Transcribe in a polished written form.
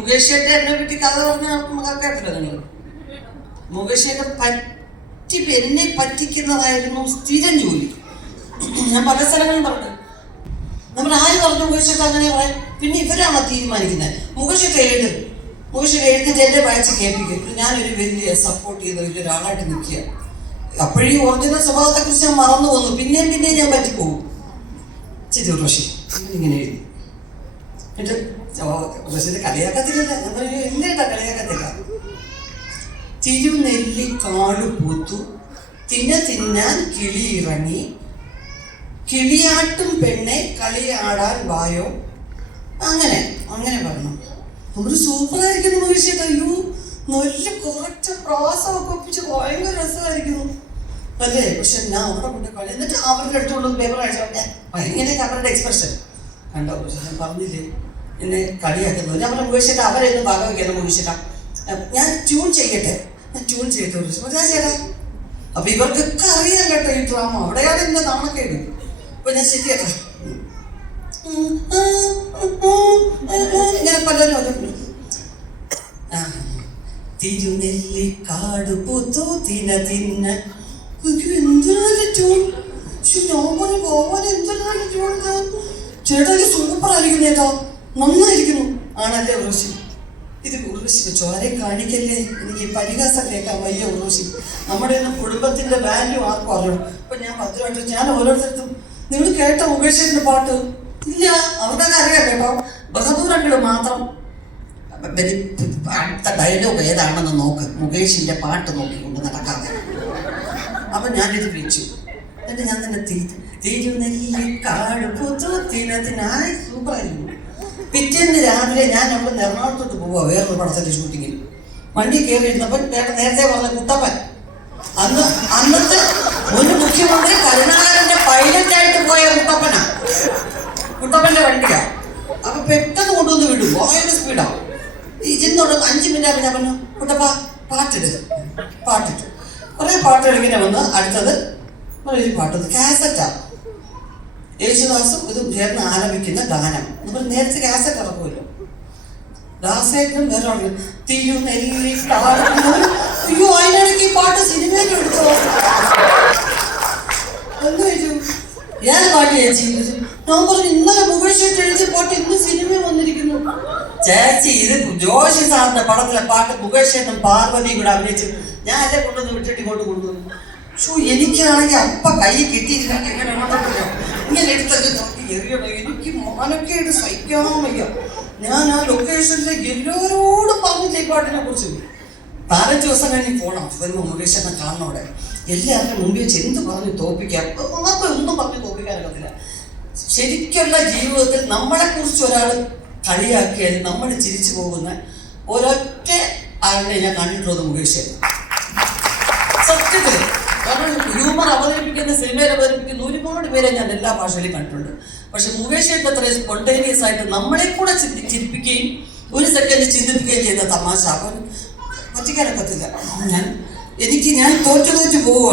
മുകേഷ് ചേട്ടൻ എന്നെ പറ്റി കഥ പറഞ്ഞ കേട്ടില്ല നിങ്ങൾ? മുകേഷ് ചേട്ടൻ എന്നെ പറ്റിക്കുന്നതായിരുന്നു സ്ഥിരം ജോലി. ഞാൻ പല സ്ഥലങ്ങളും പറഞ്ഞു. നമ്മൾ ആര് പറഞ്ഞു മുകേഷ് ചേട്ടൻ അങ്ങനെ പറയാം? പിന്നെ ഇവരാണോ തീരുമാനിക്കുന്നത്? മുകേഷ് എഴുതിട്ട് എന്റെ വായിച്ച് കേൾപ്പിക്കും. ഞാനൊരു വലിയ സപ്പോർട്ട് ചെയ്ത വലിയൊരാളായിട്ട് നിൽക്കുക. അപ്പോഴീ ഒറിജിനൽ സ്വഭാവത്തെ കുറിച്ച് ഞാൻ മറന്നു പോകുന്നു. പിന്നെയും ഞാൻ പറ്റിപ്പോകും. ചെയ്തു റഷി ഇങ്ങനെ എഴുതി. എന്നിട്ട് റഷീദ് കളിയാക്കത്തില്ല. എന്താ കളിയാക്കത്തില്ല? തിരുനെല്ലി കാട് പൂത്തു, തിന്നാൻ കിളി ഇറങ്ങി, കിളിയാട്ടും പെണ്ണെ കളിയാടാൻ വായോ. അങ്ങനെ പറഞ്ഞു. ഒരു സൂപ്പറായിരിക്കുന്നു മുകേഷ്. അയ്യോ, നല്ല കുറച്ച് പ്രാസമൊക്കെ ഒപ്പിച്ച് ഭയങ്കര രസമായിരിക്കുന്നു അല്ലേ? പക്ഷെ ഞാൻ അവിടെ കൊണ്ട് കളി. എന്നിട്ട് അവരുടെ അടുത്തുള്ള പേപ്പർ അയച്ചോട്ടെ. ഇങ്ങനെയൊക്കെ അവരുടെ എക്സ്പ്രഷൻ കണ്ടോ? പക്ഷെ ഞാൻ പറഞ്ഞില്ലേ എന്നെ കളിയാക്കുന്നു. ഞാൻ പറഞ്ഞു മുകേഷ് അവരെയൊന്നും ഭാഗം വയ്ക്കുന്നു. മുകേഷ് ഞാൻ ട്യൂൺ ചെയ്യട്ടെ ചേട്ടാ. അപ്പൊ ഇവർക്കൊക്കെ അറിയാൻ കേട്ടോ ഈ ഡ്രാമ. അവിടെയാണ് എന്റെ നാണക്കേട്. അപ്പൊ ഞാൻ ശരിയേട്ടാ ഇങ്ങനെ പലരും തിരുനെല്ലിക്കാട് പൂത്തു എന്തൊരു ട്യൂൺ. ചേട്ടാ ഇത് സൂപ്പർ ആയിരിക്കുന്നു ചേട്ടാ, നന്നായിരിക്കുന്നു. ആണല്ലേ ഉർവശി? ഇത് ഉർവശി ചോരെ കാണിക്കല്ലേ. എനിക്ക് പരിഹാസം കേൾക്കാൻ വയ്യ ഉർവശി. നമ്മുടെ ഒന്നും കുടുംബത്തിന്റെ വാല്യൂ ആർക്കും അറിയണം. അപ്പൊ ഞാൻ ഭദ്രമായിട്ട് ഞാൻ ഓരോരുത്തർക്കും നിങ്ങൾ കേട്ടോ മുകേഷിന്റെ പാട്ട്? ഇല്ല, അവർക്കൊക്കെ അറിയാം കേട്ടോ. ബഹദൂരങ്ങള് മാത്രം അടുത്ത ഡയലോഗ് ഏതാണെന്ന് നോക്ക്. മുകേഷിന്റെ പാട്ട് നോക്കിക്കൊണ്ട് നടക്കാതെ. അപ്പൊ ഞാനിത് വിളിച്ചു. എന്നിട്ട് ഞാൻ തന്നെ തിരുനെല്ലിക്കാട് പൂത്തു തിനായി സൂപ്പറായിരുന്നു. പിറ്റേന്ന് രാവിലെ ഞാൻ അവിടെ എറണാകുളത്തോട്ട് പോവാ വേറൊരു പടത്തിന്റെ ഷൂട്ടിങ്ങിൽ. വണ്ടി കയറി ഇരുന്നപ്പോൾ നേരത്തെ പറഞ്ഞ കുട്ടപ്പൻ, അന്നത്തെ ഒരു മുഖ്യമന്ത്രി കരുണാകരന്റെ പൈലറ്റായിട്ട് പോയ കുട്ടപ്പന്റെ വണ്ടിയാ. അപ്പൊ പെട്ടെന്ന് കൊണ്ടുവന്ന് വിടും. ഭയങ്കര സ്പീഡാ. ഇതിനോട് 5 മിനിറ്റ് ഞാൻ പറഞ്ഞു കുട്ടപ്പ പാട്ടിട്ട് കുറെ പാട്ടുകൾ ഇങ്ങനെ വന്ന് അടുത്തത് ഒരു പാട്ട് കാസറ്റാ. യേശുദാസും ഇതും ചേർന്ന് ആലപിക്കുന്ന ഗാനം. നമ്മൾ നേരത്തെ കാസറ്റ് ഇറക്കുമല്ലോ. ദാസേട്ടനും വേറെ തിരുനെല്ലിക്കാട്. അയ്യോ, അതിനിടയ്ക്ക് ഈ പാട്ട് സിനിമയിൽ എടുത്തോ? എന്ത് ചോദിച്ചു? ഏത് പാട്ട് ചേച്ചി? ഞാൻ പറഞ്ഞു ഇന്നലെ മുകേഷ് എഴുതിയ പാട്ട് ഇന്ന് സിനിമയിൽ വന്നിരിക്കുന്നു. ചേച്ചി ഇത് ജോഷി സാറിന്റെ പടത്തിലെ പാട്ട് മുകേഷ് പാർവതിയും കൂടെ അഭിനയിച്ചു. ഞാൻ എന്നെ കൊണ്ടുവന്ന് വിട്ടിട്ട് ഇങ്ങോട്ട് കൊണ്ടുവന്നു. എനിക്കാണെങ്കിൽ അപ്പ കൈ കിട്ടിയില്ലെങ്കിൽ ഇങ്ങനെ എടുത്തൊക്കെ നോക്കി എറിയണം. എനിക്ക് മാനക്കേട് സഹിക്കാൻ വയ്യ. ഞാൻ ആ ലൊക്കേഷനിലെ എല്ലാവരോടും പറഞ്ഞില്ലേ ഈ പാട്ടിനെ കുറിച്ച്. 15 ദിവസം കഴിഞ്ഞ് പോകണം വരുമ്പോൾ മുകേഷനെ കാണണോടെ. എല്ലാവരുടെ മുമ്പിൽ വെച്ച് എന്ത് പറഞ്ഞ് തോൽപ്പിക്കാം? ആർക്കും ഒന്നും പറഞ്ഞ് തോൽപ്പിക്കാനൊക്കത്തില്ല. ശരിക്കുള്ള ജീവിതത്തിൽ നമ്മളെ കുറിച്ച് ഒരാൾ കളിയാക്കിയാൽ നമ്മൾ ചിരിച്ചു പോകുന്ന ഒരൊറ്റ ആളുടെ ഞാൻ കണ്ടിട്ടുള്ളത് മുകേഷ്. സത്യത്തിൽ കാരണം ഹ്യൂമർ അവതരിപ്പിക്കുന്ന സിനിമയിൽ അവതരിപ്പിക്കുന്ന ഒരുപാട് പേരെ ഞാൻ എല്ലാ ഭാഷയിലും കണ്ടിട്ടുണ്ട്. പക്ഷെ മുകേഷ് അത്രയും സ്പോണ്ടേനിയസ് ആയിട്ട് നമ്മളെ കൂടെ ചിരിപ്പിക്കുകയും ഒരു സെക്കൻഡ് ചിന്തിപ്പിക്കുകയും ചെയ്ത തമാശ അവൻ പറ്റിക്കാനൊക്കത്തില്ല. ഞാൻ തോറ്റു പോവുക.